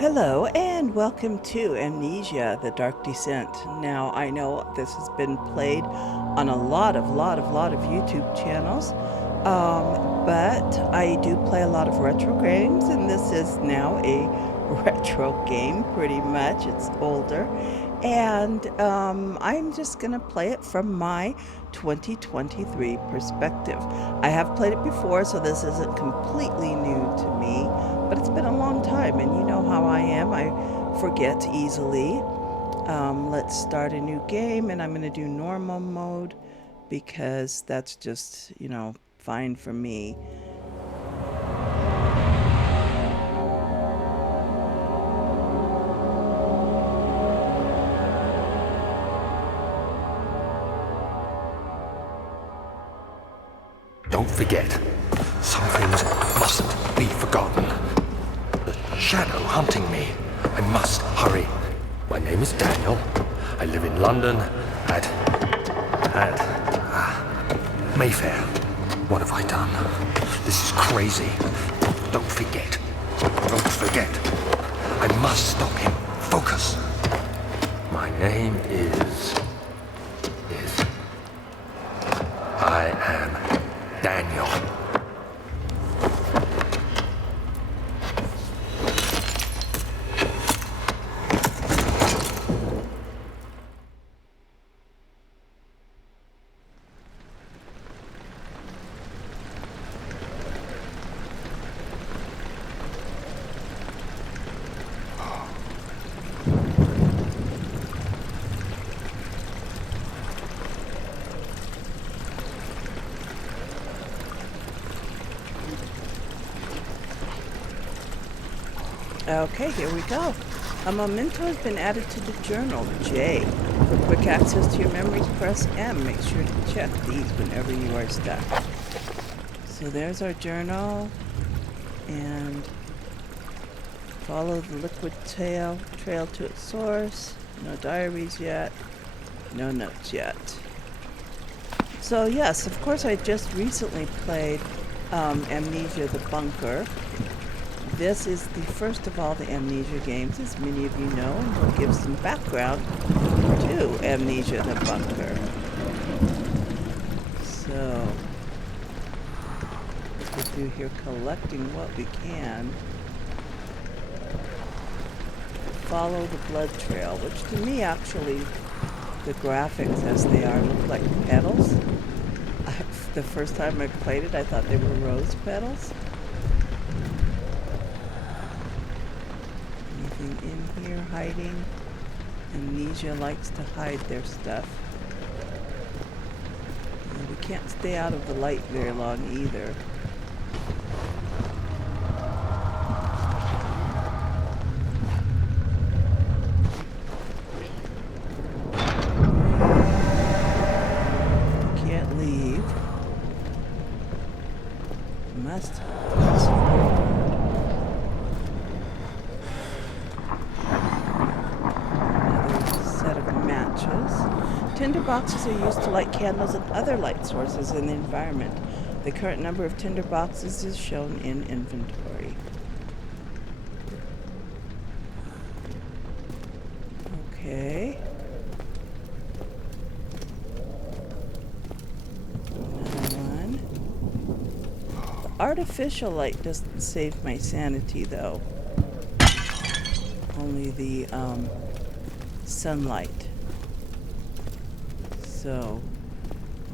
Hello and welcome to Amnesia, The Dark Descent. Now, I know this has been played on a lot of YouTube channels, but I do play a lot of retro games, and this is now a retro game, pretty much. It's older, and I'm just going to play it from my 2023 perspective. I have played it before, so this isn't completely new to me, but it's been a long time, and you know how I am. I forget easily. Let's start a new game, and I'm going to do normal mode because that's just, fine for me. Don't forget, some things mustn't be forgotten. The shadow hunting me. I must hurry. My name is Daniel. I live in London at Mayfair. What have I done? This is crazy. Don't forget. Don't forget. I must stop him. Focus. My name is... I am Daniel. Okay, here we go. A memento has been added to the journal, J. For quick access to your memories, press M. Make sure to check these whenever you are stuck. So there's our journal, and follow the liquid trail to its source. No diaries yet, no notes yet. So yes, of course I just recently played Amnesia the Bunker. This is the first of all the Amnesia games, as many of you know, and we'll give some background to Amnesia the Bunker. So, let's go through here collecting what we can. Follow the blood trail, which to me actually, the graphics as they are look like petals. The first time I played it, I thought they were rose petals. In here hiding. Amnesia likes to hide their stuff. And we can't stay out of the light very long either. Can't leave. Must. Tinder boxes are used to light candles and other light sources in the environment. The current number of tinder boxes is shown in inventory. Okay. Another one. The artificial light doesn't save my sanity, though. Only the sunlight. So,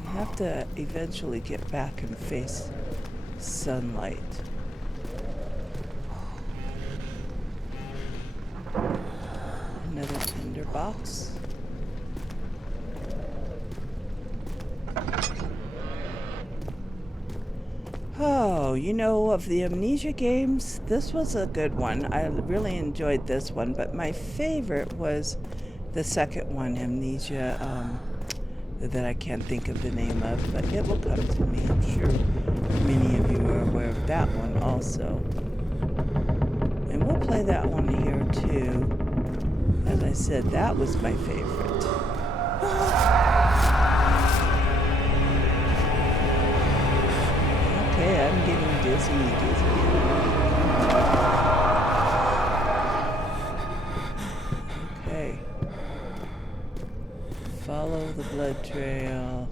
I have to eventually get back and face sunlight. Another tinder box. Oh, of the Amnesia games, this was a good one. I really enjoyed this one, but my favorite was the second one, Amnesia, that I can't think of the name of, but it will come to me. I'm sure many of you are aware of that one also. And we'll play that one here too. As I said, that was my favorite. Okay, I'm getting dizzy. Follow the blood trail.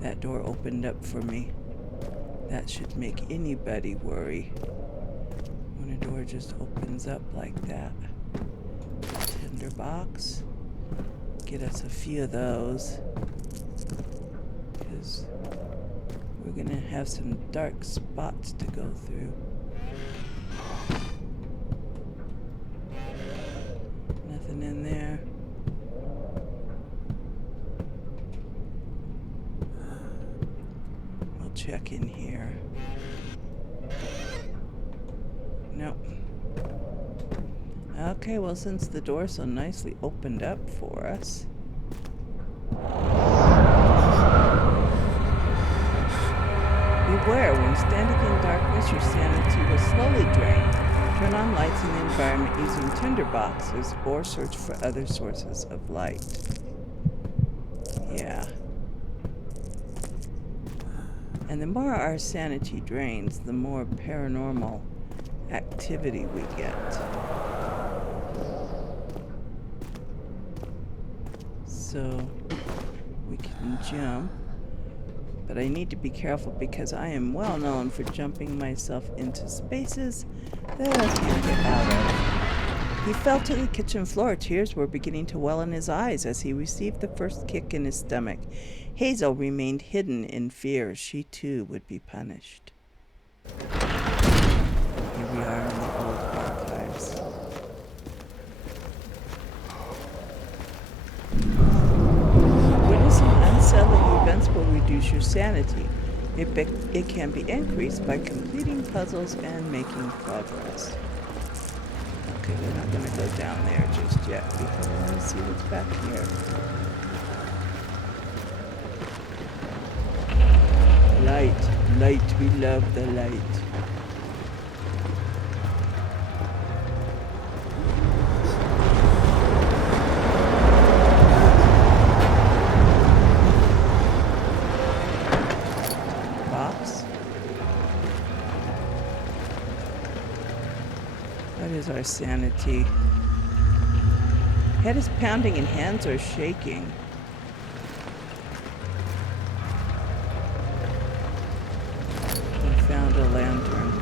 That door opened up for me. That should make anybody worry when a door just opens up like that. Tinderbox. Get us a few of those, because we're gonna have some dark spots to go through. Nothing in there. We'll check in here. Nope. Okay, well, since the door so nicely opened up for us. Beware, when standing in darkness, your sanity will slowly drain. Turn on lights in the environment using tinderboxes or search for other sources of light. Yeah. And the more our sanity drains, the more paranormal activity we get. So we can jump, but I need to be careful because I am well known for jumping myself into spaces that I can't get out of. He fell to the kitchen floor. Tears were beginning to well in his eyes as he received the first kick in his stomach. Hazel remained hidden in fear. She too would be punished. Here we are in the old archives. Witnessing unsettling events will reduce your sanity. It can be increased by completing puzzles and making progress. Okay, we're not going to go down there just yet because I want to see what's back here. Light, we love the light. What is our sanity? Head is pounding and hands are shaking. We found a lantern.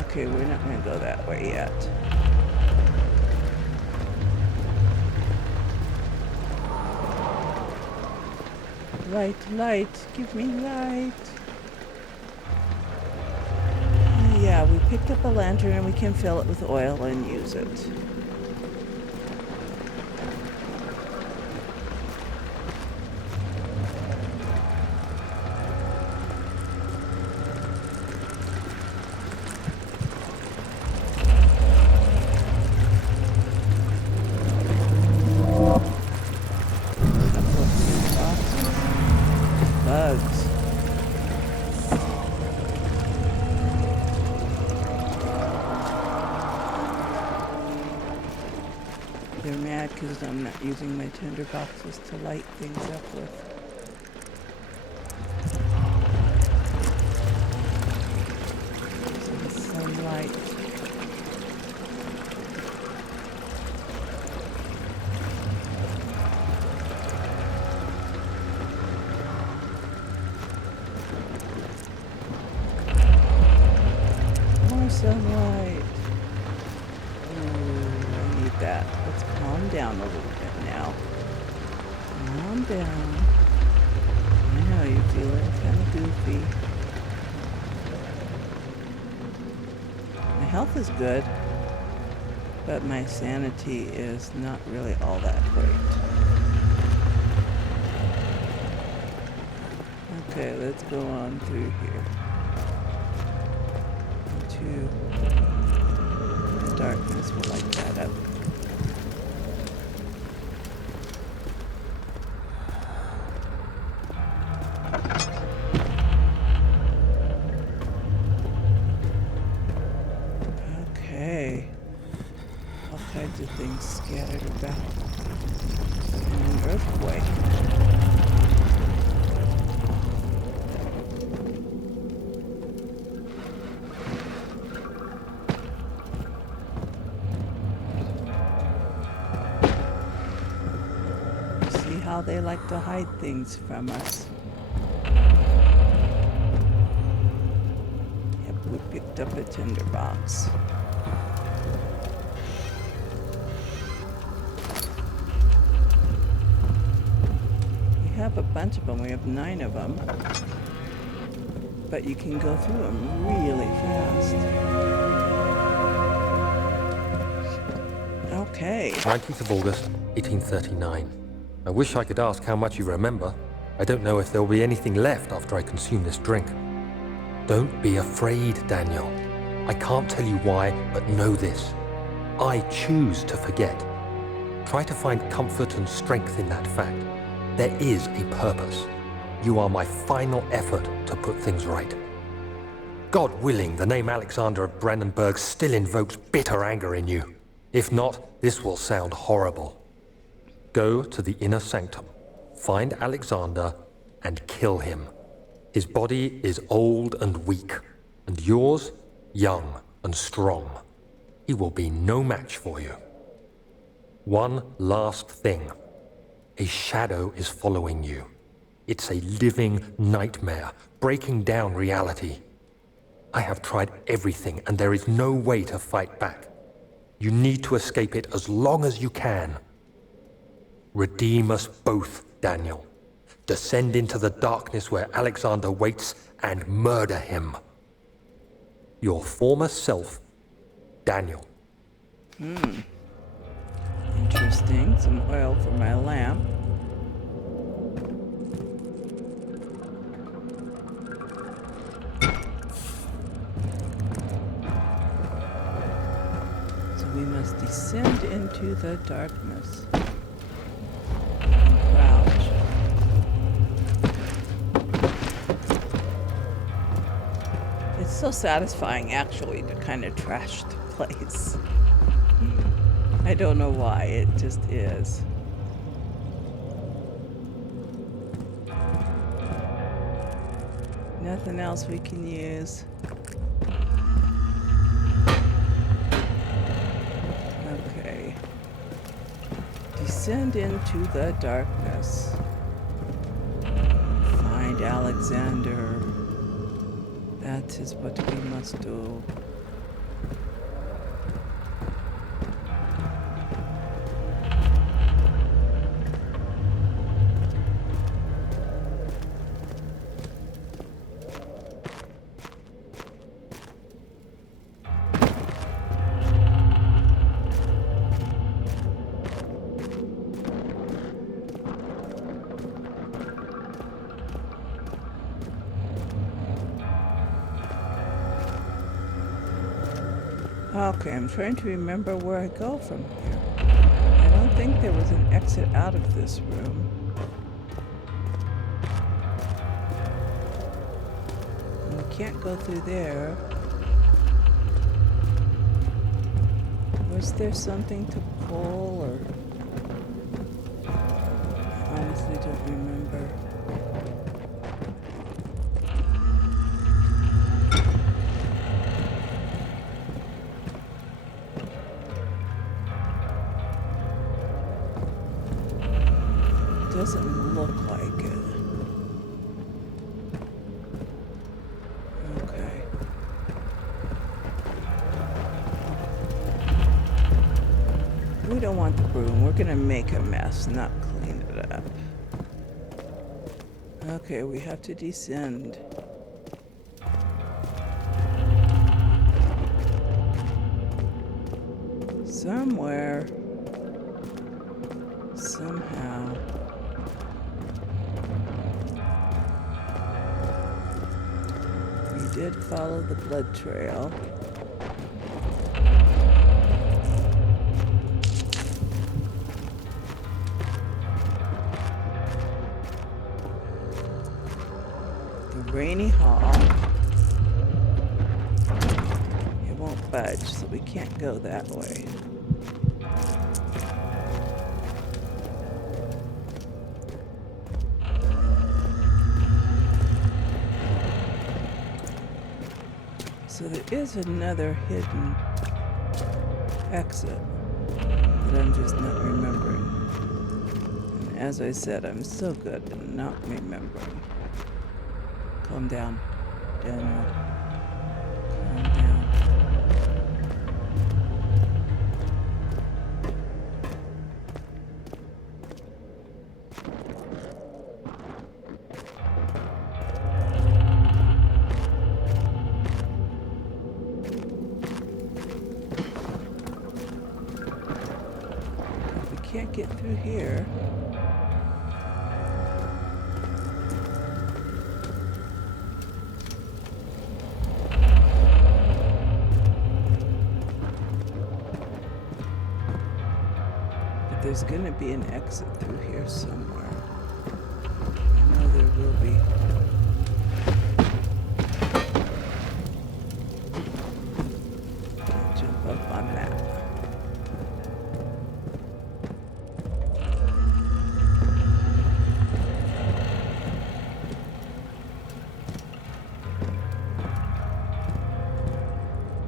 Okay, we're not going to go that way yet. Light, give me light. Yeah, we picked up a lantern and we can fill it with oil and use it. Bugs. They're mad because I'm not using my tinder boxes to light things up with. Some sunlight. Sunlight. Ooh, I need that. Let's calm down a little bit now. Calm down. I know you're feeling kind of goofy. My health is good, but my sanity is not really all that great. Okay, let's go on through here. The darkness will light that up. Okay. All kinds of things scattered about. And an earthquake. how they like to hide things from us. Yep, we picked up a tinderbox. We have a bunch of them. We have 9 of them. But you can go through them really fast. Okay. 19th of August, 1839. I wish I could ask how much you remember. I don't know if there will be anything left after I consume this drink. Don't be afraid, Daniel. I can't tell you why, but know this. I choose to forget. Try to find comfort and strength in that fact. There is a purpose. You are my final effort to put things right. God willing, the name Alexander of Brandenburg still invokes bitter anger in you. If not, this will sound horrible. Go to the inner sanctum, find Alexander, and kill him. His body is old and weak, and yours, young and strong. He will be no match for you. One last thing. A shadow is following you. It's a living nightmare, breaking down reality. I have tried everything, and there is no way to fight back. You need to escape it as long as you can. Redeem us both, Daniel. Descend into the darkness where Alexander waits and murder him. Your former self, Daniel. Interesting. Some oil for my lamp. We must descend into the darkness and crouch. It's so satisfying, actually, to kind of trash the place. I don't know why, it just is. Nothing else we can use. Descend into the darkness. Find Alexander. That is what we must do. Okay, I'm trying to remember where I go from here. I don't think there was an exit out of this room. And we can't go through there. Was there something to pull or... I honestly don't remember. Doesn't look like it. Okay. We don't want the broom. We're gonna make a mess, not clean it up. Okay, we have to descend. Somewhere. Somehow. Did follow the blood trail. The rainy hall. It won't budge, so we can't go that way. So there is another hidden exit that I'm just not remembering. And As I said, I'm so good at not remembering. Calm down, Daniel. Calm down. If we can't get through here. There's gonna be an exit through here somewhere. I know there will be. I'll jump up on that.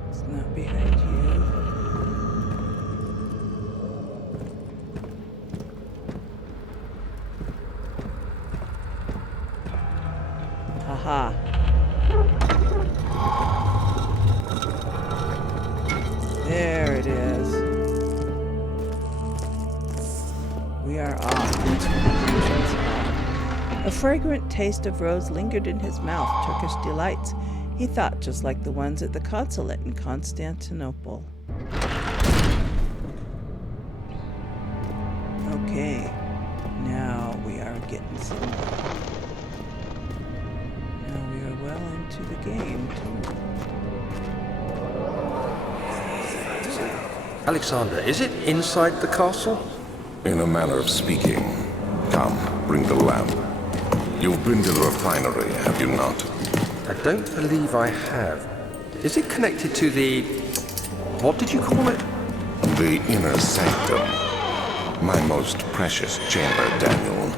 It's not behind you. Aha. There it is. We are off into the entrance hall. A fragrant taste of rose lingered in his mouth, Turkish delights. He thought just like the ones at the consulate in Constantinople. Okay, now we are getting somewhere. Now we are well into the game, too. Alexander, is it inside the castle? In a manner of speaking. Come, bring the lamp. You've been to the refinery, have you not? I don't believe I have. Is it connected to the... what did you call it? The inner sanctum. My most precious chamber, Daniel.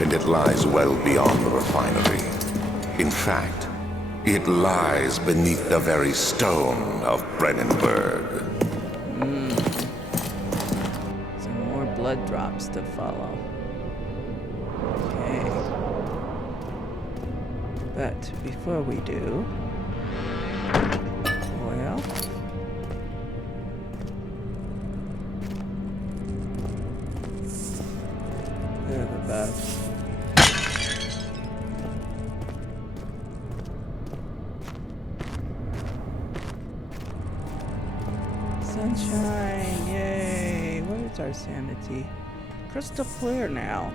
And it lies well beyond the refinery. In fact, it lies beneath the very stone of Brennenburg. Some more blood drops to follow. Okay. But before we do, well, they're the best. Sunshine, yay! What is our sanity? Crystal clear now.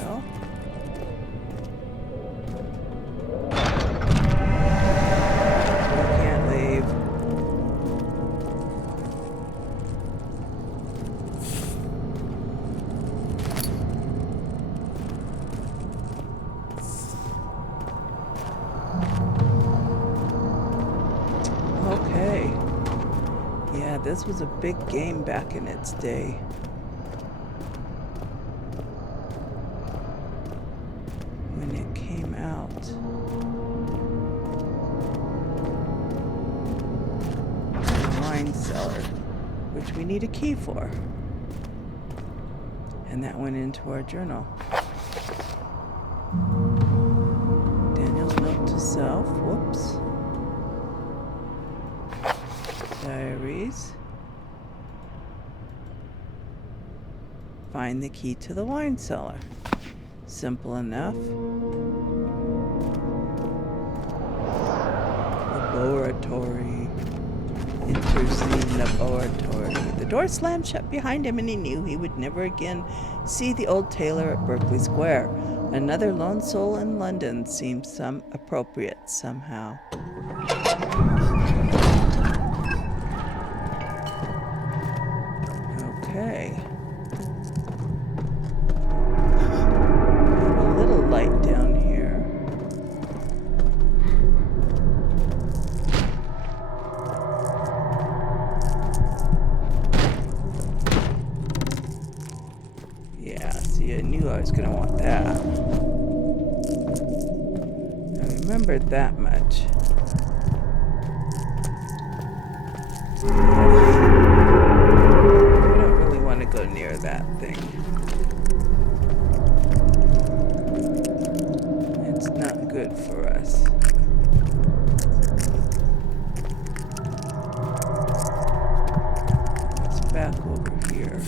Well. We can't leave. Okay. Yeah, this was a big game back in its day. When it came out. The wine cellar, which we need a key for. And that went into our journal. Daniel's note to self. Whoops. Diaries. Find the key to the wine cellar. Simple enough. Laboratory. Interesting laboratory. The door slammed shut behind him and he knew he would never again see the old tailor at Berkeley Square. Another lone soul in London seemed appropriate somehow. Okay. Have a little light down here. Yeah, see, I knew I was gonna want that. I remembered that much. look over here.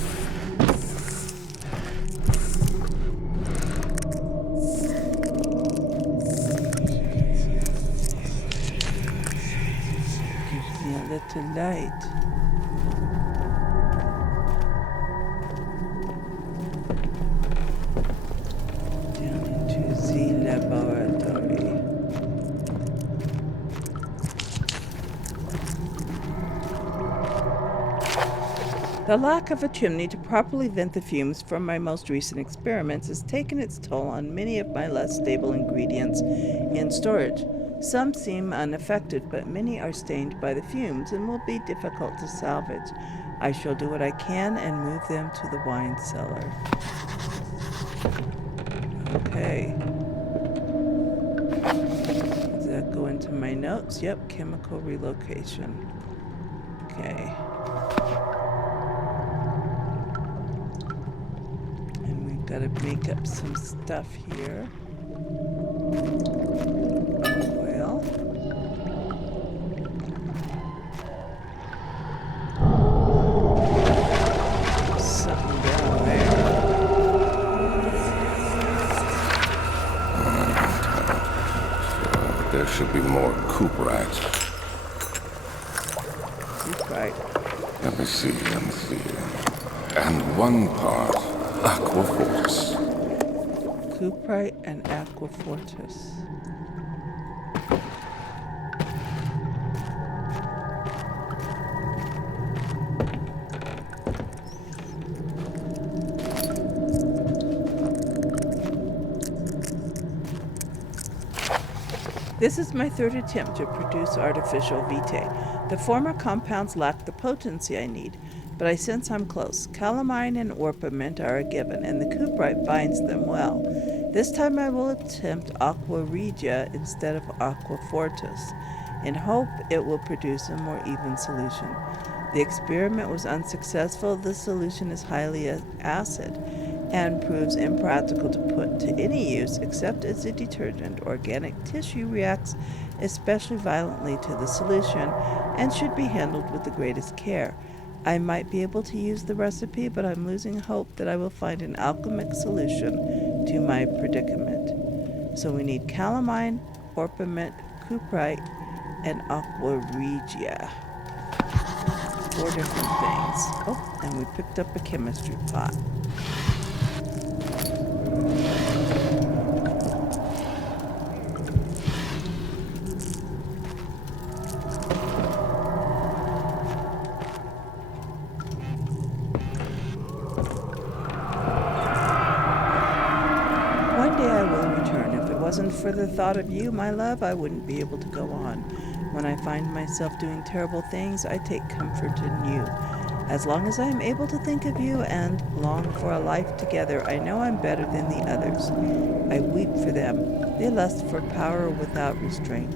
Gives me a little light. Down into the laboratory. The lack of a chimney to properly vent the fumes from my most recent experiments has taken its toll on many of my less stable ingredients in storage. Some seem unaffected, but many are stained by the fumes and will be difficult to salvage. I shall do what I can and move them to the wine cellar. Okay. Does that go into my notes? Yep, chemical relocation. Okay. Gotta make up some stuff here. Oil. Something down there. There should be more cuprite. Cuprite. Let me see. And one part aquafortis. Cuprite and aquafortis. This is my third attempt to produce artificial vitae. The former compounds lack the potency I need, but I sense I'm close. Calamine and orpiment are a given, and the cuprite binds them well. This time I will attempt aqua regia instead of aqua fortis, in hope it will produce a more even solution. The experiment was unsuccessful. The solution is highly acid and proves impractical to put to any use except as a detergent. Organic tissue reacts especially violently to the solution and should be handled with the greatest care. I might be able to use the recipe, but I'm losing hope that I will find an alchemic solution to my predicament. So we need calamine, orpiment, cuprite, and aqua regia. 4 different things. Oh, and we picked up a chemistry pot. One day I will return. If it wasn't for the thought of you, my love, I wouldn't be able to go on. When I find myself doing terrible things, I take comfort in you. As long as I am able to think of you and long for a life together, I know I'm better than the others. I weep for them. They lust for power without restraint,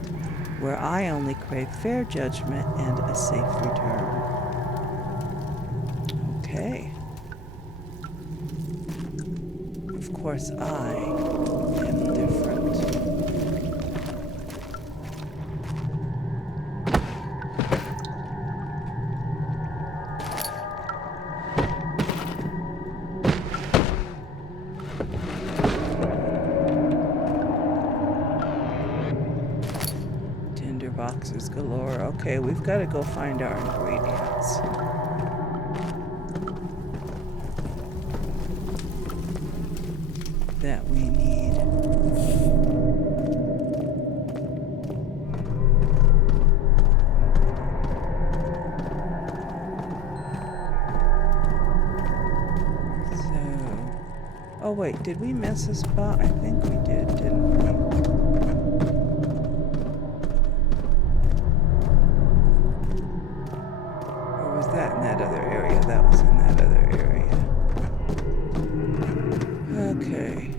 where I only crave fair judgment and a safe return. Okay. Of course, I am different. Tinder boxes galore. Okay, we've got to go find our ingredients. That we need. So, oh wait, did we miss a spot? I think we did, didn't we? Or was that in that other area? That was in that other area. Okay.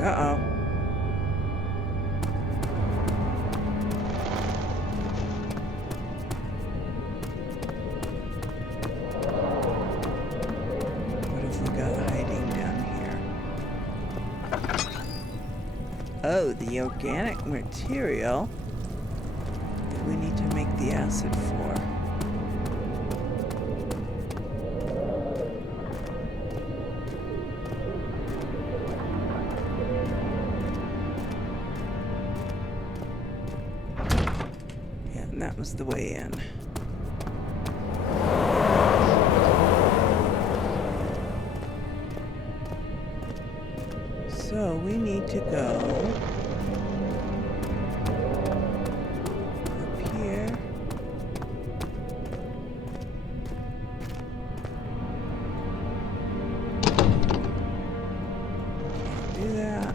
Uh-oh. the organic material that we need to make the acid for. Yeah, and that was the way in. So we need to go up here. Can't do that.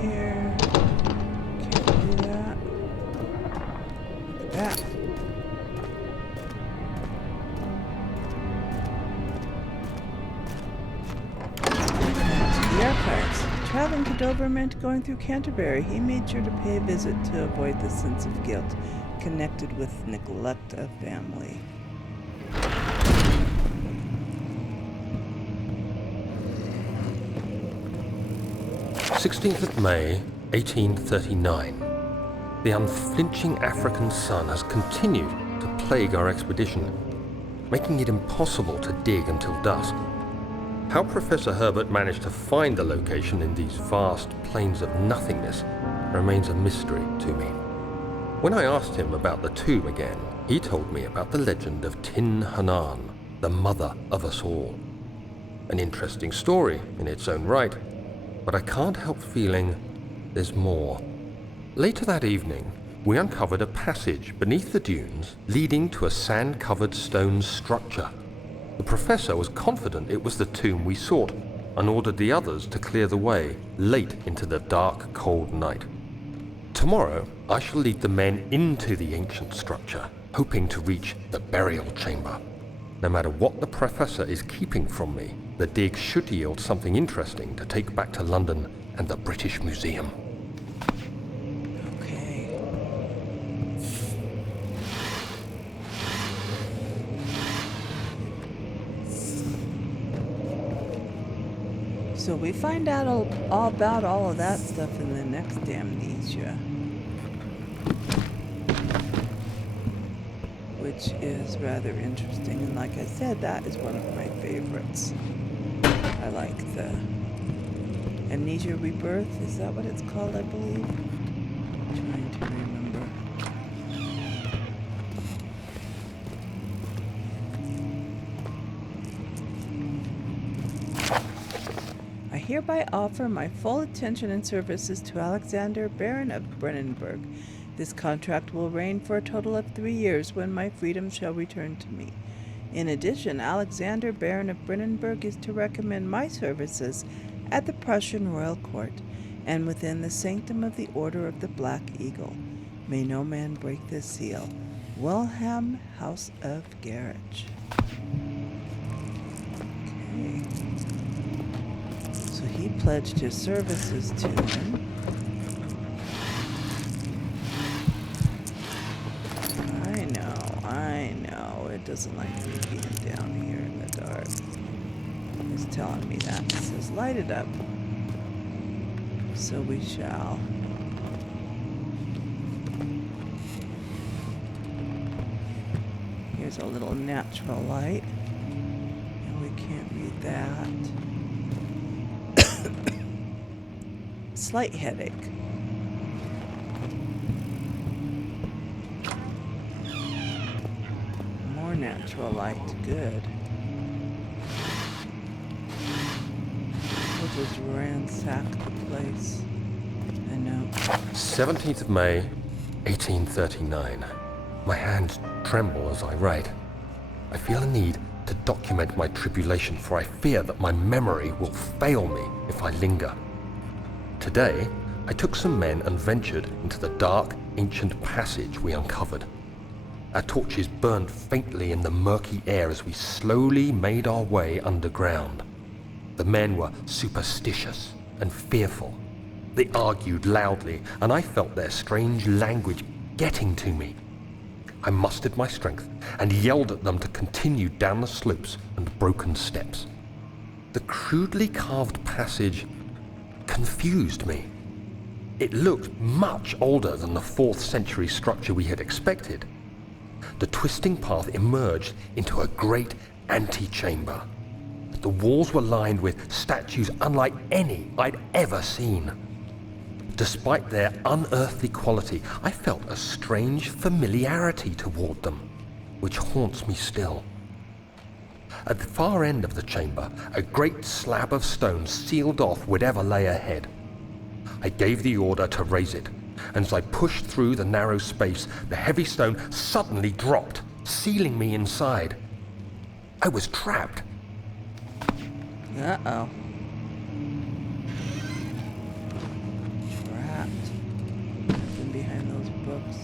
Here. Can't do that. Look at that. The archives. Traveling to Dover meant going through Canterbury. He made sure to pay a visit to avoid the sense of guilt connected with neglect of family. "16th of May, 1839. The unflinching African sun has continued to plague our expedition, making it impossible to dig until dusk. How Professor Herbert managed to find the location in these vast plains of nothingness remains a mystery to me. When I asked him about the tomb again, he told me about the legend of Tin Hanan, the mother of us all. An interesting story in its own right, but I can't help feeling there's more. Later that evening, we uncovered a passage beneath the dunes leading to a sand-covered stone structure. The professor was confident it was the tomb we sought and ordered the others to clear the way late into the dark, cold night. Tomorrow, I shall lead the men into the ancient structure, hoping to reach the burial chamber. No matter what the professor is keeping from me, the dig should yield something interesting to take back to London and the British Museum. Okay. So we find out all about all of that stuff in the next Amnesia, which is rather interesting. And like I said, that is one of my favorites. I like the Amnesia Rebirth. Is that what it's called, I believe? I'm trying to remember. I hereby offer my full attention and services to Alexander, Baron of Brennenburg. This contract will reign for a total of 3 years, when my freedom shall return to me. In addition, Alexander, Baron of Brennenburg, is to recommend my services at the Prussian royal court and within the sanctum of the Order of the Black Eagle. May no man break this seal. Wilhelm, House of Garage. Okay. So he pledged his services to him. I know. It doesn't like me being down here in the dark. It's telling me that. It says light it up. So we shall. Here's a little natural light. And we can't read that. Slight headache. More natural light. Good. We'll just ransack the place. I know. 17th of May, 1839. My hands tremble as I write. I feel a need to document my tribulation, for I fear that my memory will fail me if I linger. Today, I took some men and ventured into the dark, ancient passage we uncovered. Our torches burned faintly in the murky air as we slowly made our way underground. The men were superstitious and fearful. They argued loudly, and I felt their strange language getting to me. I mustered my strength and yelled at them to continue down the slopes and broken steps. The crudely carved passage confused me. It looked much older than the 4th century structure we had expected. The twisting path emerged into a great antechamber. The walls were lined with statues unlike any I'd ever seen. Despite their unearthly quality, I felt a strange familiarity toward them, which haunts me still. At the far end of the chamber, a great slab of stone sealed off whatever lay ahead. I gave the order to raise it, and as I pushed through the narrow space, the heavy stone suddenly dropped, sealing me inside. I was trapped. Uh-oh. Trapped. Nothing behind those books.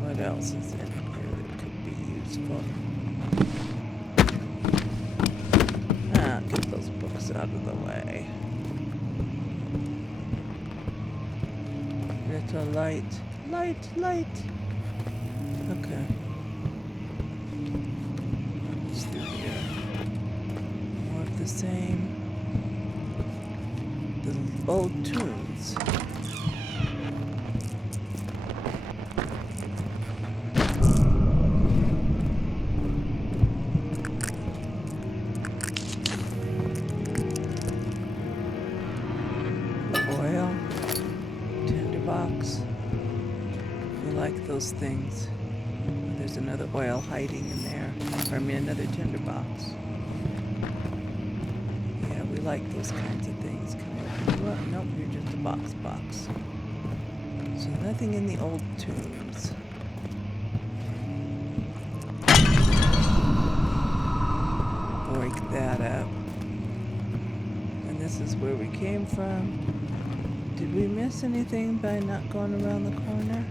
What else is in here that could be useful? Get those books out of the way. Little light. Light, light. Okay. What's through here? More of the same. The old tunes. Oil. Tinderbox. We like those things. There's another oil hiding in there. Or I mean another tinderbox. Yeah, we like those kinds of things. Can I open you up? Nope, you're just a box. So nothing in the old tombs. Break that up. And this is where we came from. Did we miss anything by not going around the corner?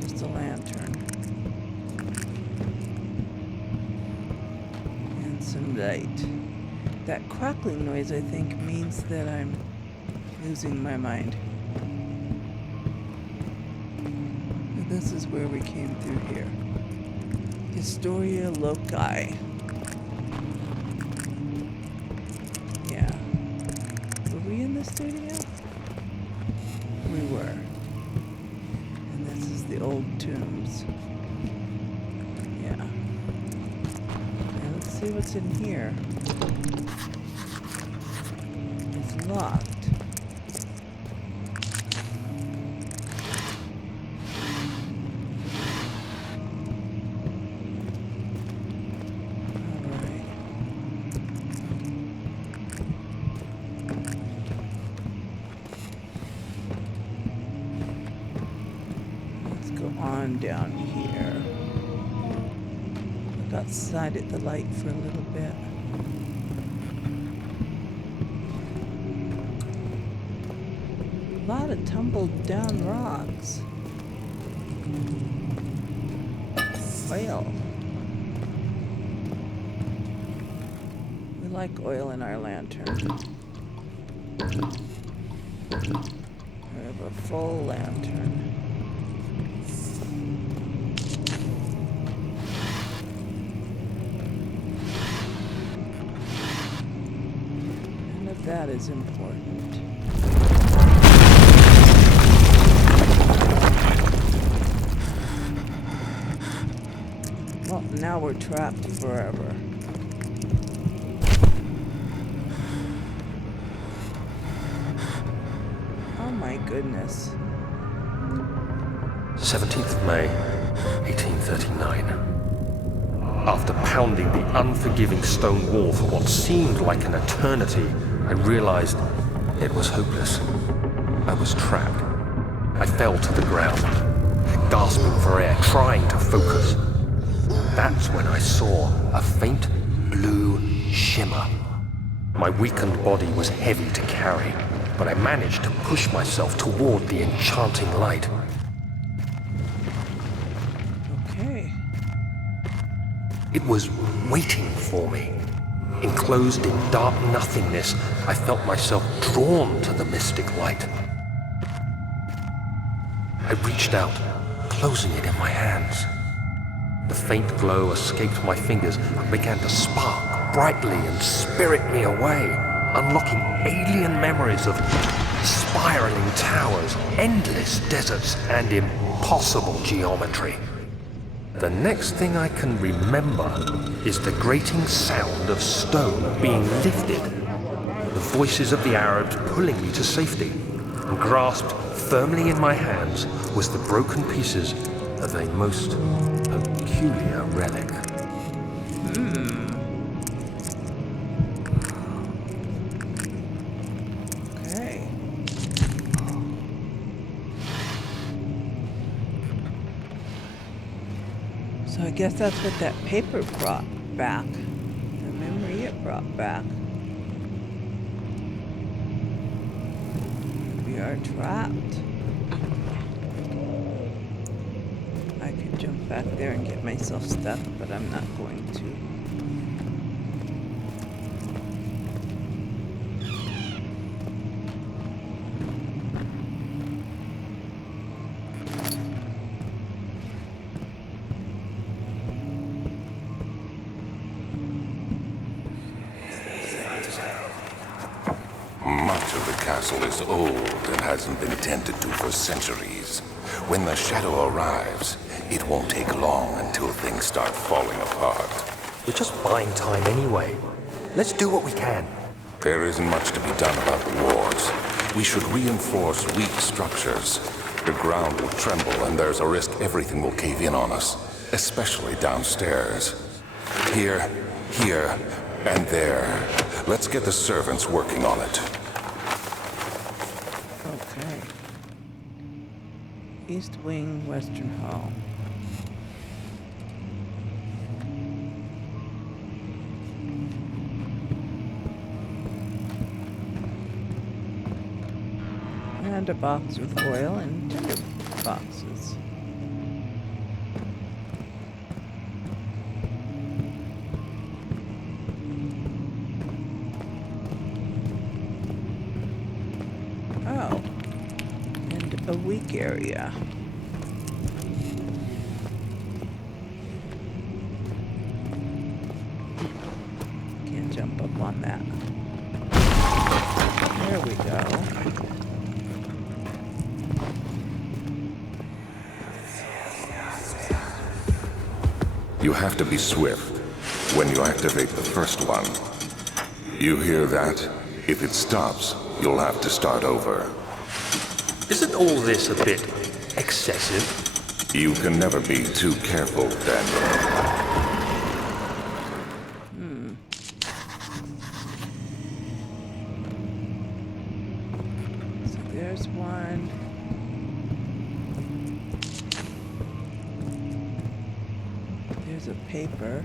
Just a lantern. And some light. That crackling noise, I think, means that I'm losing my mind. And this is where we came through here. Historia Loci. Yeah. Were we in the studio? We were. And this is the old tombs. Yeah. Now let's see what's in here. It's locked. On down here. Look outside at the light for a little bit. A lot of tumbled down rocks. Oil. We like oil in our lantern. We have a full lantern. That is important. Well, now we're trapped forever. Oh my goodness. 17th of May, 1839. After pounding the unforgiving stone wall for what seemed like an eternity, I realized it was hopeless. I was trapped. I fell to the ground, gasping for air, trying to focus. That's when I saw a faint blue shimmer. My weakened body was heavy to carry, but I managed to push myself toward the enchanting light. It was waiting for me. Enclosed in dark nothingness, I felt myself drawn to the mystic light. I reached out, closing it in my hands. The faint glow escaped my fingers and began to spark brightly and spirit me away, unlocking alien memories of spiraling towers, endless deserts, and impossible geometry. The next thing I can remember is the grating sound of stone being lifted, the voices of the Arabs pulling me to safety, and grasped firmly in my hands was the broken pieces of a most peculiar relic. Okay. So I guess that's what that paper brought back. The memory it brought back. We are trapped. I could jump back there and get myself stuck, but I'm not going to. Much of the castle is old and hasn't been tended to for centuries. When the shadow arrives, it won't take long until things start falling apart. We're just buying time anyway. Let's do what we can. There isn't much to be done about the wards. We should reinforce weak structures. The ground will tremble and there's a risk everything will cave in on us, especially downstairs. Here, and there. Let's get the servants working on it. Okay. East Wing, Western Hall. And a box with oil and tinder boxes. Oh, and a weak area. Can't jump up on that. There we go. You have to be swift when you activate the first one. You hear that? If it stops, you'll have to start over. Isn't all this a bit excessive? You can never be too careful, Daniel. So there's one. There's a paper.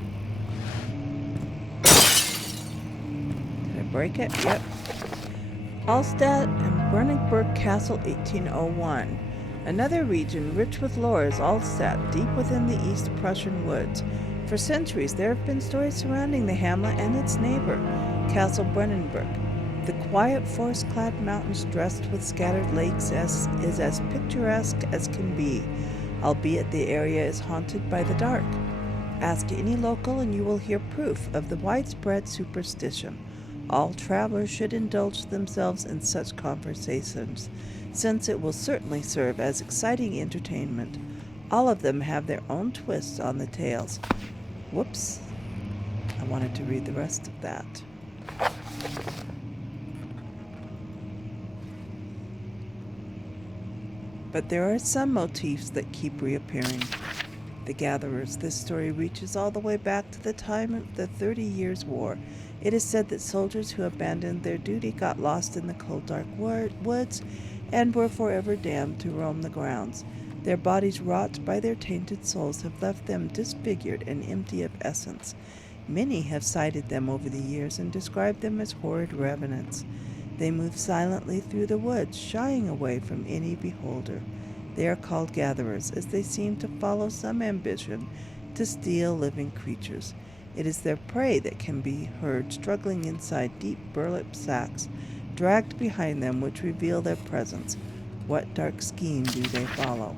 Did I break it? Yep. Alstadt and Brenningburg Castle, 1801. Another region rich with lore is Alstadt, deep within the East Prussian woods. For centuries, there have been stories surrounding the hamlet and its neighbor, Castle Brennenburg. The quiet forest-clad mountains dressed with scattered lakes is as picturesque as can be, albeit the area is haunted by the dark. Ask any local and you will hear proof of the widespread superstition. All travelers should indulge themselves in such conversations, since it will certainly serve as exciting entertainment. All of them have their own twists on the tales. Whoops. I wanted to read the rest of that. But there are some motifs that keep reappearing. The Gatherers. This story reaches all the way back to the time of the 30 Years' War. It is said that soldiers who abandoned their duty got lost in the cold, dark woods and were forever damned to roam the grounds. Their bodies, wrought by their tainted souls, have left them disfigured and empty of essence. Many have cited them over the years and described them as horrid revenants. They move silently through the woods, shying away from any beholder. They are called gatherers, as they seem to follow some ambition to steal living creatures. It is their prey that can be heard struggling inside deep burlap sacks, dragged behind them, which reveal their presence. What dark scheme do they follow?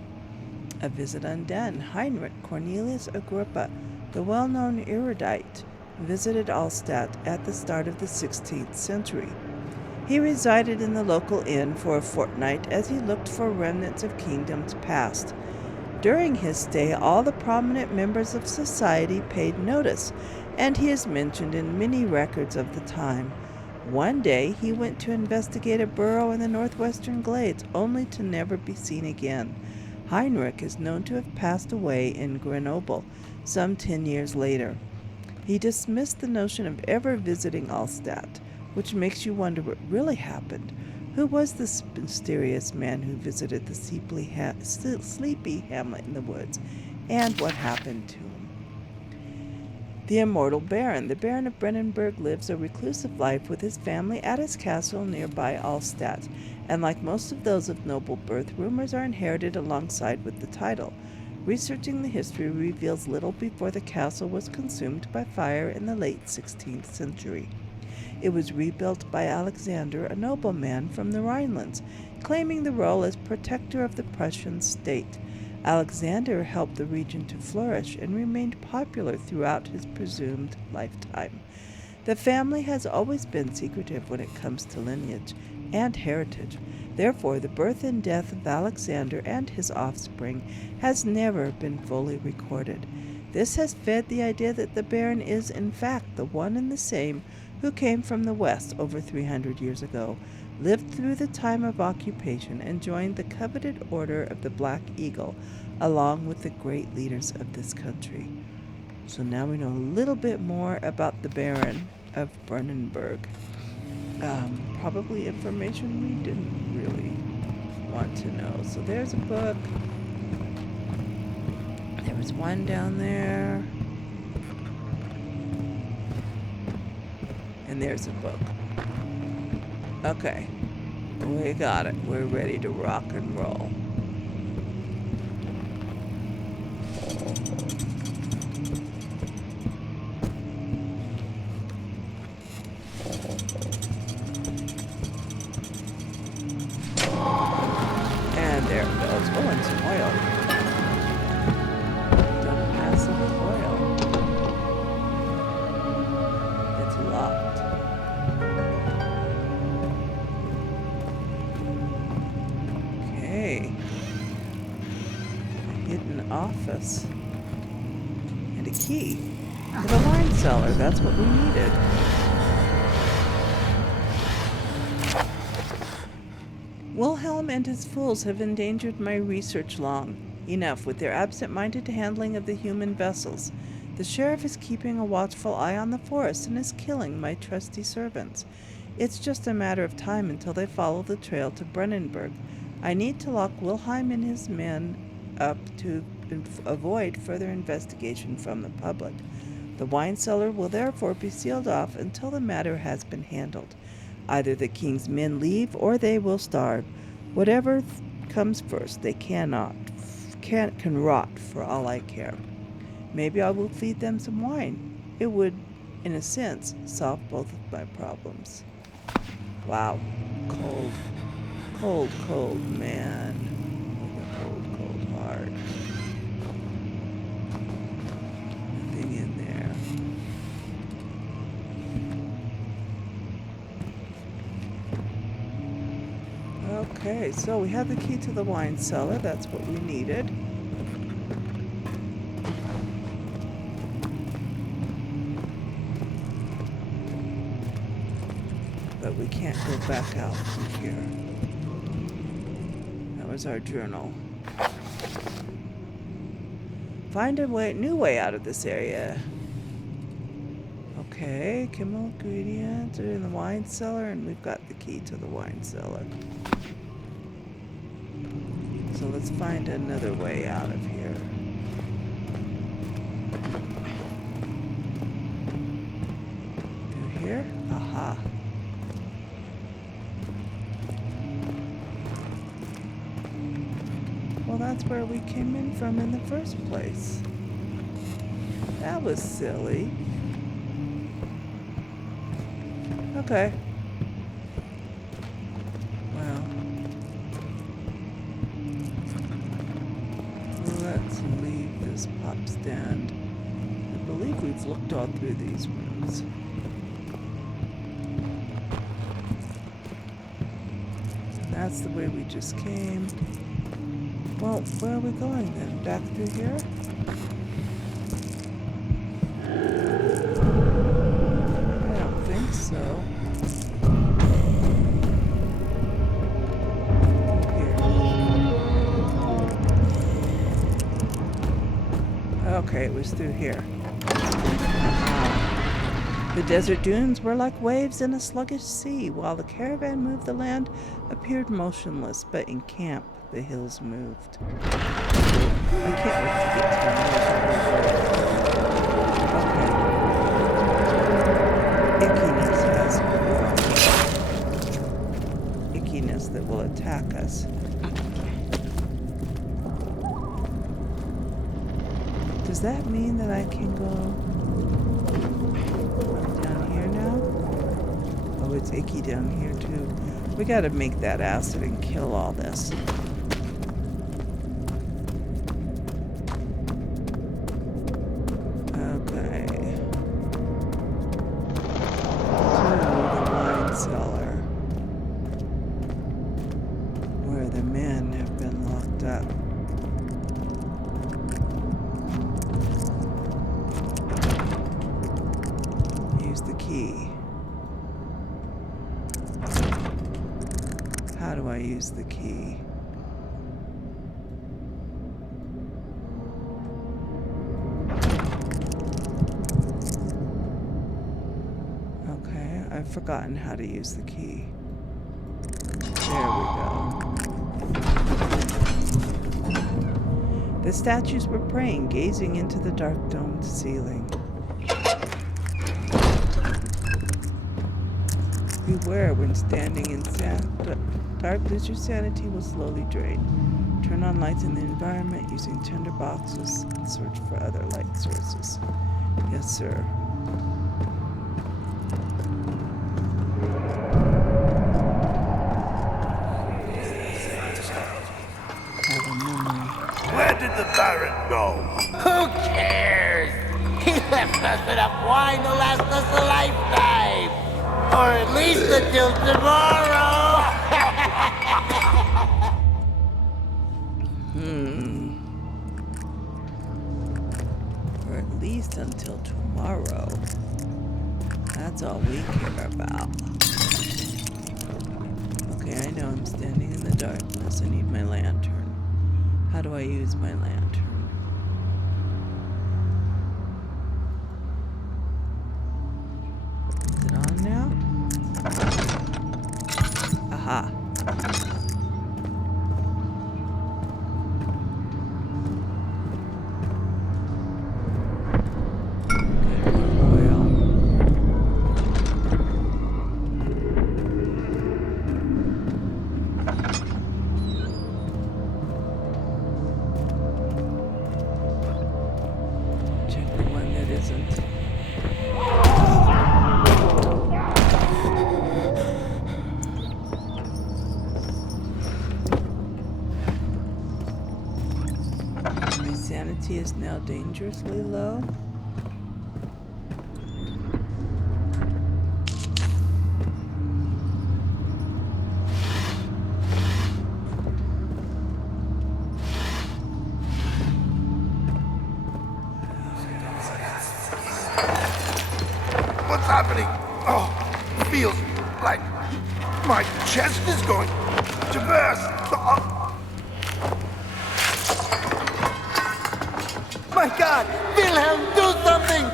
A visit undone. Heinrich Cornelius Agrippa, the well-known erudite, visited Allstadt at the start of the 16th century. He resided in the local inn for a fortnight as he looked for remnants of kingdoms past. During his stay, all the prominent members of society paid notice, and he is mentioned in many records of the time. One day, he went to investigate a burrow in the northwestern glades, only to never be seen again. Heinrich is known to have passed away in Grenoble some 10 years later. He dismissed the notion of ever visiting Allstadt, which makes you wonder what really happened. Who was this mysterious man who visited the sleepy hamlet in the woods, and what happened to him? The immortal Baron. The Baron of Brennenburg lives a reclusive life with his family at his castle nearby Allstadt, and like most of those of noble birth, rumors are inherited alongside with the title. Researching the history reveals little before the castle was consumed by fire in the late 16th century. It was rebuilt by Alexander, a nobleman from the Rhinelands, claiming the role as protector of the Prussian state. Alexander helped the region to flourish and remained popular throughout his presumed lifetime. The family has always been secretive when it comes to lineage and heritage. Therefore, the birth and death of Alexander and his offspring has never been fully recorded. This has fed the idea that the Baron is, in fact, the one and the same who came from the west over 300 years ago, lived through the time of occupation, and joined the coveted Order of the Black Eagle, along with the great leaders of this country. So now we know a little bit more about the Baron of Brennenburg. Probably information we didn't really want to know. So there's a book. There was one down there. And there's a book. Okay. We got it. We're ready to rock and roll. And there it goes. Oh, and some oil. Don't pass the oil. It's locked. Okay. A hidden office. And a key. To the wine cellar. That's what we needed. Wilhelm and his fools have endangered my research long enough with their absent-minded handling of the human vessels. The sheriff is keeping a watchful eye on the forest and is killing my trusty servants. It's just a matter of time until they follow the trail to Brennenburg. I need to lock Wilhelm and his men up to avoid further investigation from the public. The wine cellar will therefore be sealed off until the matter has been handled. Either the king's men leave or they will starve. Whatever comes first, they can rot for all I care. Maybe I will feed them some wine. It would, in a sense, solve both of my problems. Wow. Cold man. With a cold heart. Nothing in there. Okay, so we have the key to the wine cellar. That's what we needed. But we can't go back out from here. That was our journal. Find a new way out of this area. Okay, chemical ingredients are in the wine cellar, and we've got the key to the wine cellar. So let's find another way out of here. Through here? Aha. Well, that's where we came in from in the first place. That was silly. Okay. Well, let's leave this pop stand. I believe we've looked all through these rooms. That's the way we just came. Well, where are we going then? Back through here? I don't think so. Here. Okay, it was through here. The desert dunes were like waves in a sluggish sea. While the caravan moved, the land appeared motionless, but in camp, the hills moved. I can't wait to get to the ickiness has ickiness that will attack us. Does that mean that I can go down here now? Oh, it's icky down here too. We gotta make that acid and kill all this. Okay. To the wine cellar, where the men have been locked up. Use the key. How do I use the key? Okay, I've forgotten how to use the key. There we go. The statues were praying, gazing into the dark domed ceiling. Beware when standing in darkness, your sanity will slowly drain. Turn on lights in the environment using tinder boxes and search for other light sources. Yes, sir. Have a memory. Where did the Baron go? Who cares? He left us enough wine to last us a lifetime. Or at least until tomorrow. Or at least until tomorrow. That's all we care about. Okay, I know I'm standing in the darkness. I need my lantern. How do I use my lantern? Is it on now? Aha. Sanity is now dangerously low. What's happening? Oh, it feels like my chest is going to burst. Oh. My God! Wilhelm, do something!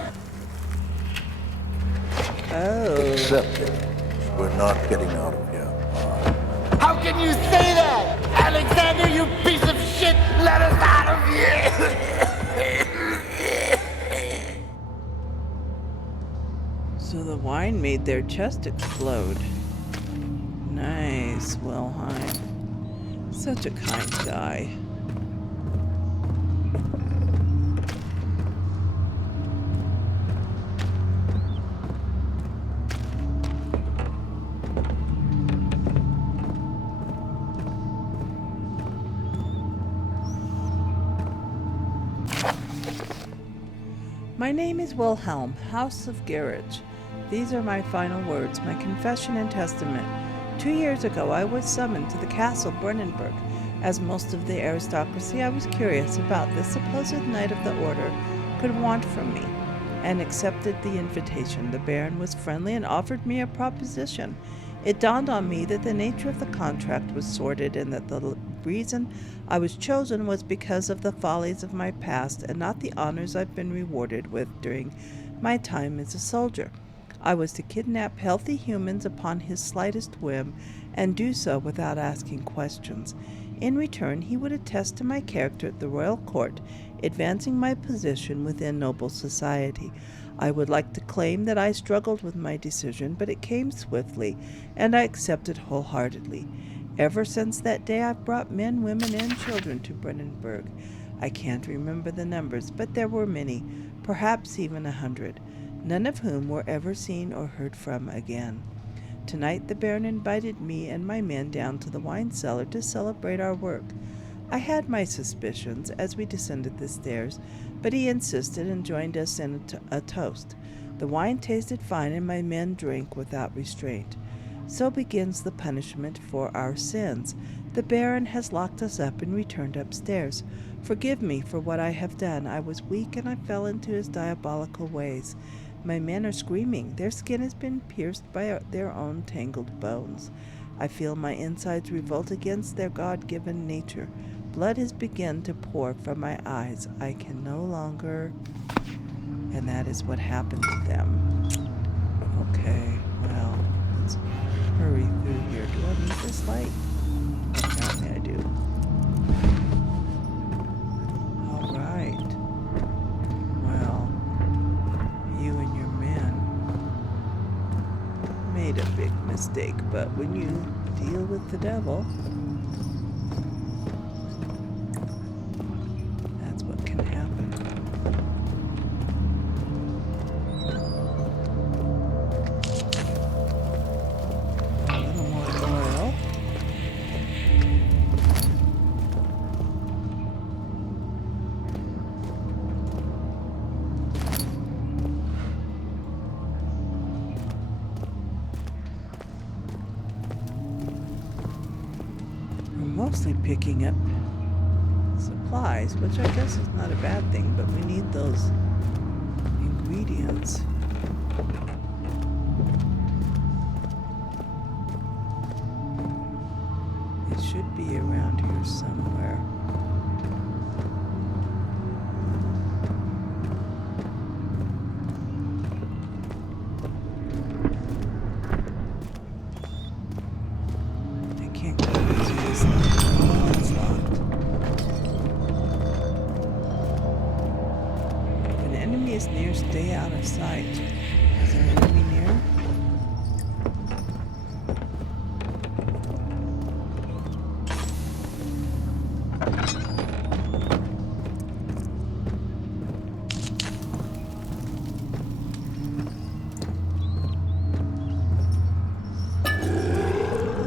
Oh. Accept it. We're not getting out of here. How can you say that? Alexander, you piece of shit! Let us out of here! So the wine made their chest explode. Nice, Wilhelm. Such a kind guy. My name is Wilhelm, House of Garage. These are my final words, my confession and testament. 2 years ago, I was summoned to the castle Brennenburg. As most of the aristocracy, I was curious about the supposed knight of the order could want from me, and accepted the invitation. The Baron was friendly and offered me a proposition. It dawned on me that the nature of the contract was sordid and that the reason I was chosen was because of the follies of my past and not the honors I've been rewarded with during my time as a soldier. I was to kidnap healthy humans upon his slightest whim and do so without asking questions. In return, he would attest to my character at the royal court, advancing my position within noble society. I would like to claim that I struggled with my decision, but it came swiftly, and I accepted wholeheartedly. Ever since that day, I've brought men, women, and children to Brennenburg. I can't remember the numbers, but there were many, perhaps even 100, none of whom were ever seen or heard from again. Tonight the Baron invited me and my men down to the wine cellar to celebrate our work. I had my suspicions as we descended the stairs, but he insisted and joined us in a toast. The wine tasted fine and my men drank without restraint. So begins the punishment for our sins. The Baron has locked us up and returned upstairs. Forgive me for what I have done. I was weak and I fell into his diabolical ways. My men are screaming. Their skin has been pierced by their own tangled bones. I feel my insides revolt against their God-given nature. Blood has begun to pour from my eyes. I can no longer... And that is what happened to them. Okay, well, let's hurry through here. Do I need this light? Apparently I do. All right. Well, you and your men made a big mistake, but when you deal with the devil, that's what can happen. A little more oil. Mostly picking up supplies, which I guess is not a bad thing, but we need those ingredients. It should be around here somewhere. I can't go into this. Oh, it's locked. If an enemy is near, stay out of sight. Is there an enemy near?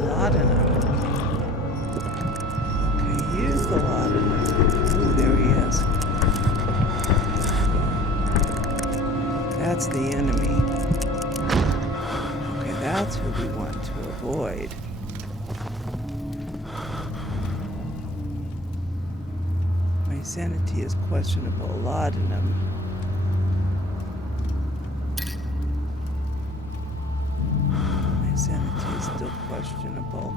Laudanum. Okay, use the laudanum. Ooh, there he is. That's the enemy. Okay, that's who we want to avoid. My sanity is questionable. Laudanum. My sanity is still questionable.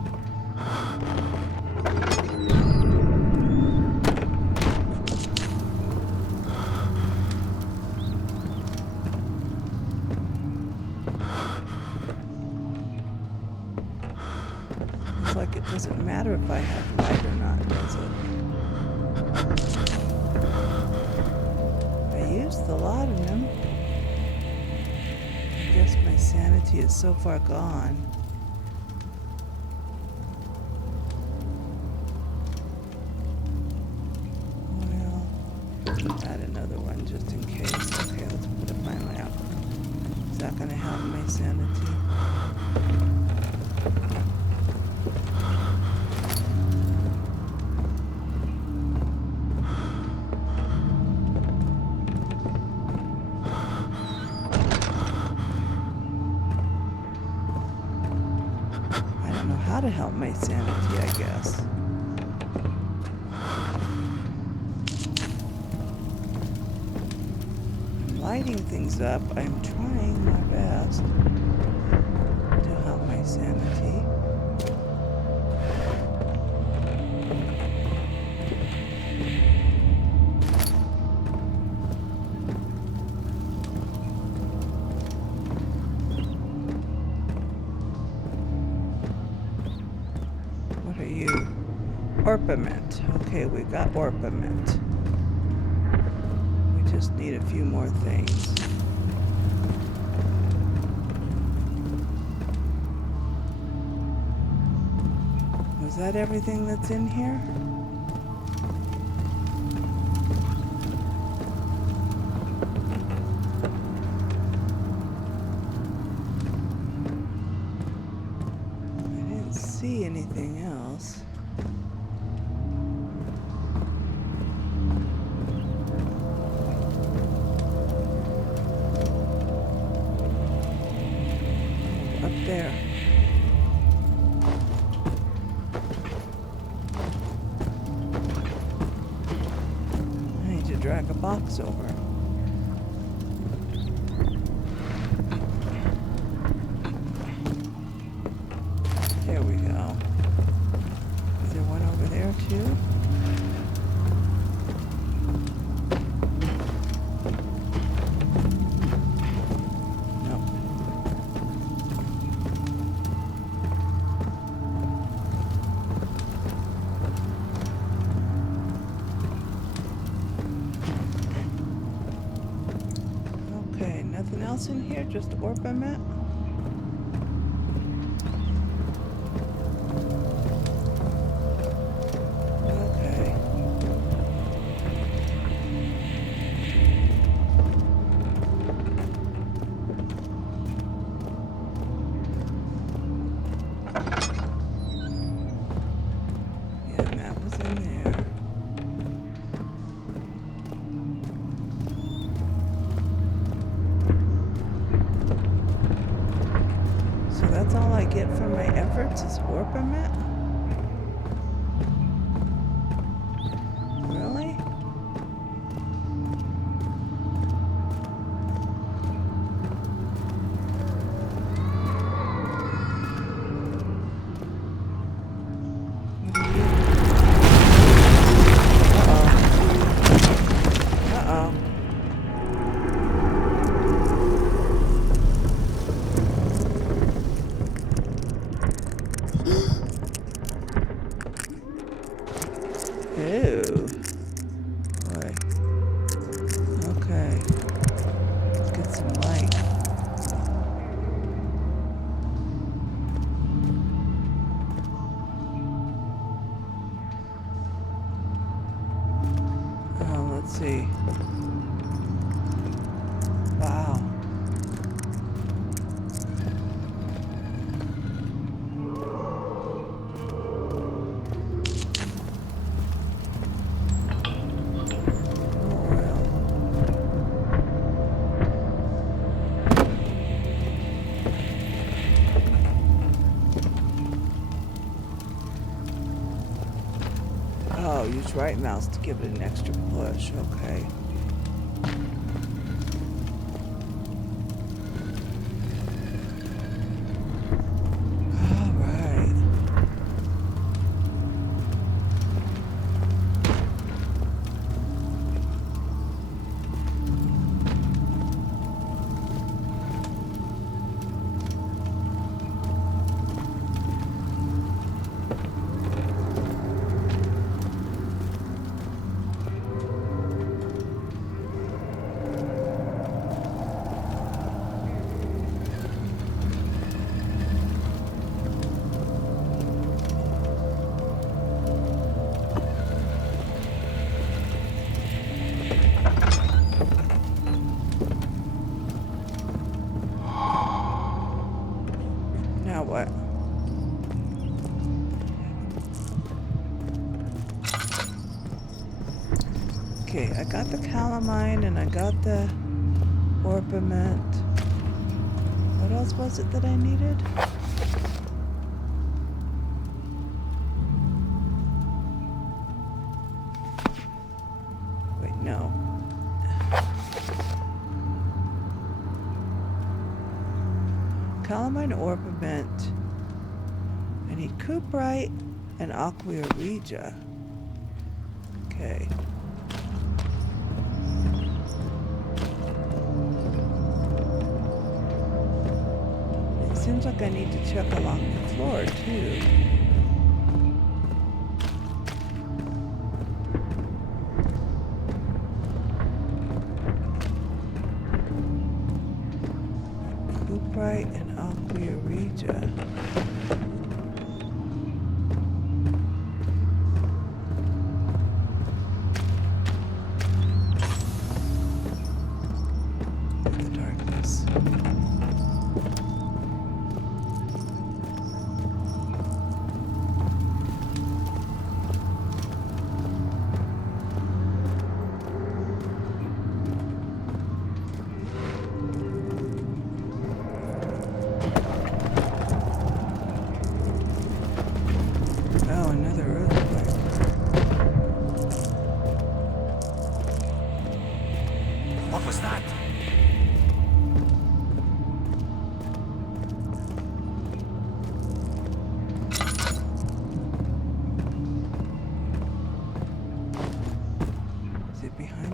It's like it doesn't matter if I have light or not, does it? I used the laudanum. I guess my sanity is so far gone. Well, add another one just in case. Okay, let's put it finally out. Is that going to help my sanity? gotta help my sanity, I guess. I'm lighting things up. I'm trying my best to help my sanity. What are you? Orpiment. Okay, we got orpiment. We just need a few more things. Was that everything that's in here? I didn't see anything else. Up there. I need to drag a box over. There we go. Is there one over there too? Nope. Okay, nothing else in here, just orpiment. Okay. Yeah, that was in there. So that's all I get from my efforts is orpiment? Really? What are you? Uh-oh. Ew. Boy. Okay. Let's get some light. Oh, let's see. Wow. Oil. Oh, use right mouse to give it an extra push. Okay. All right. Now what? Okay, I got the calamine and I got the orpiment. What else was it that I needed? calamine orpiment. I need cuprite and aqua regia. Okay. It seems like I need to check along the floor too. Cuprite and aqua regia.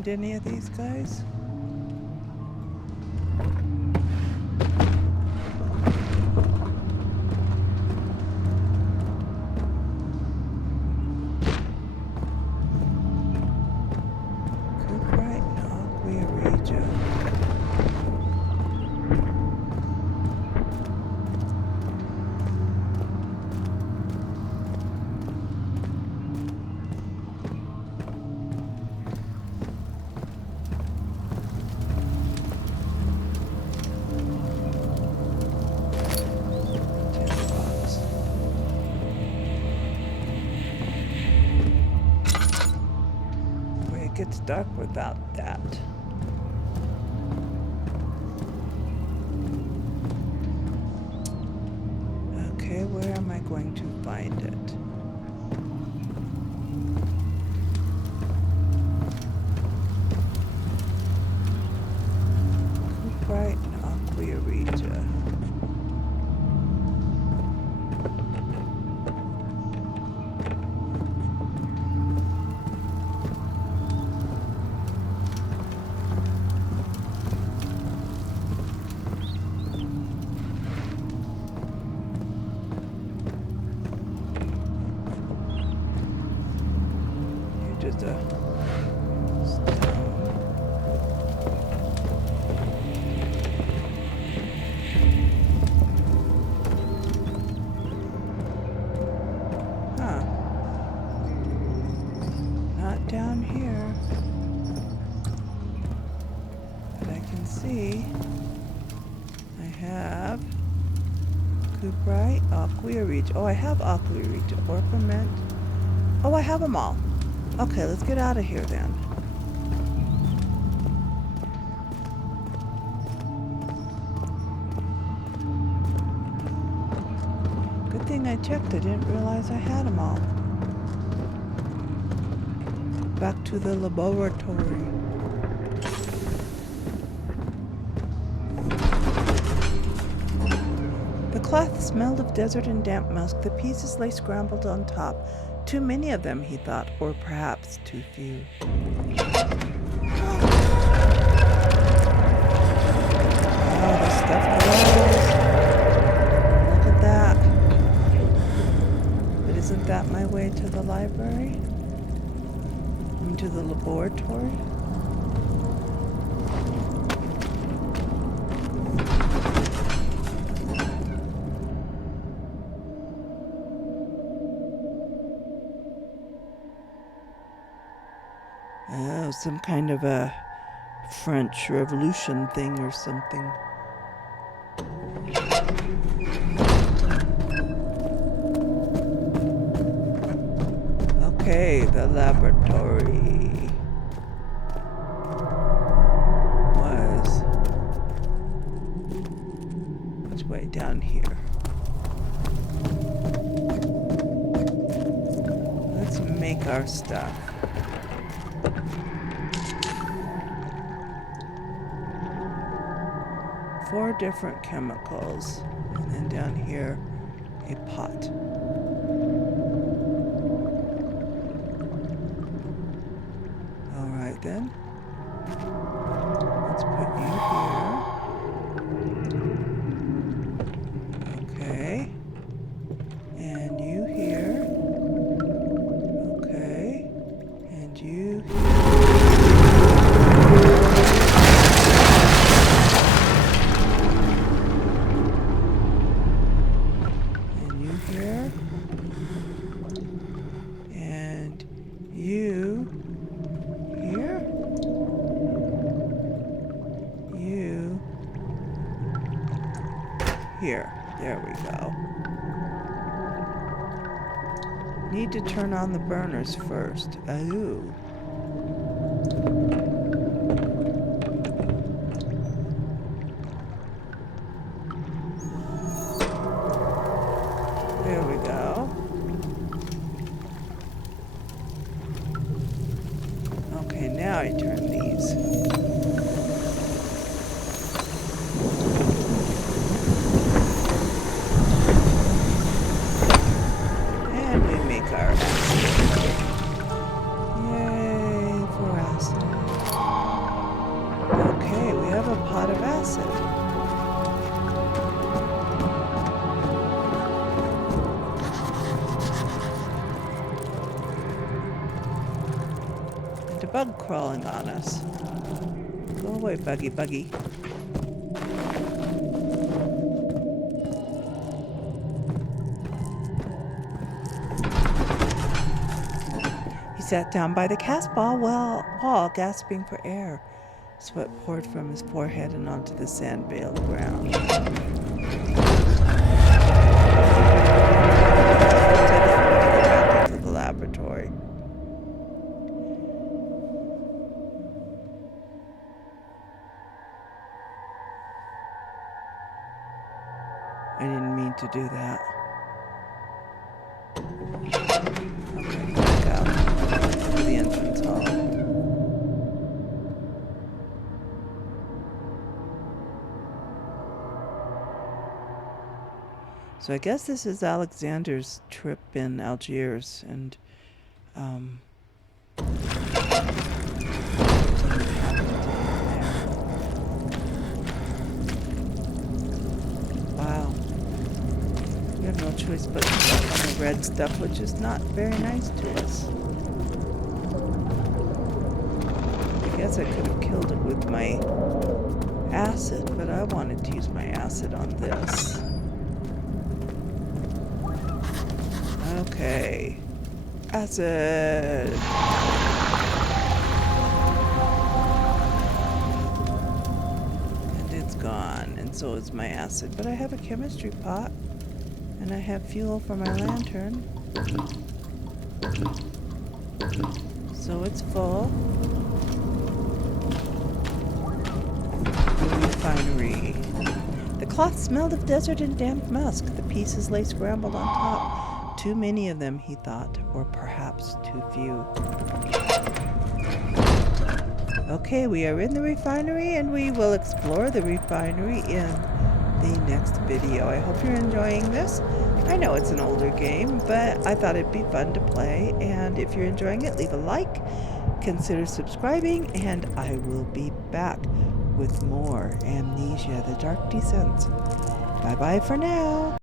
Any of these guys? Cuprite and aqua regia. It's dark without that. Okay, where am I going to find it? Cuprite and aqua regia. Just a stone. Huh. Not down here. But I can see I have cuprite, aqua regia. Oh, I have aqua regia, orpiment. Oh, I have them all. Okay, let's get out of here then. Good thing I checked. I didn't realize I had them all. Back to the laboratory. The cloth smelled of desert and damp musk. The pieces lay scrambled on top. Too many of them, he thought, or perhaps too few. Oh, the stuff glows. Look at that. But isn't that my way to the library? Into the laboratory? Oh, some kind of a French Revolution thing or something. Okay, the laboratory was way down here. Let's make our stuff. 4 different chemicals. And then down here, a pot. Alright then. Let's put you here. Okay. And you here. Okay. And you here. Here. There we go. Need to turn on the burners first. Ooh. There we go. Okay, now I turn these. Pot of acid. And a bug crawling on us. Go away, buggy. He sat down by the cast wall, gasping for air. Sweat poured from his forehead and onto the sand-veiled ground. Back into the laboratory. I didn't mean to do that. Okay, back out to the entrance hall. So I guess this is Alexander's trip in Algiers, and wow, we have no choice but to step on the red stuff, which is not very nice to us. I guess I could have killed it with my acid, but I wanted to use my acid on this. Okay. Acid. And it's gone. And so is my acid. But I have a chemistry pot. And I have fuel for my lantern. So it's full. The refinery. The cloth smelled of desert and damp musk. The pieces lay scrambled on top. Too many of them, he thought, or perhaps too few. Okay, we are in the refinery, and we will explore the refinery in the next video. I hope you're enjoying this. I know it's an older game, but I thought it'd be fun to play, and if you're enjoying it, leave a like, consider subscribing, and I will be back with more Amnesia, The Dark Descent. Bye-bye for now.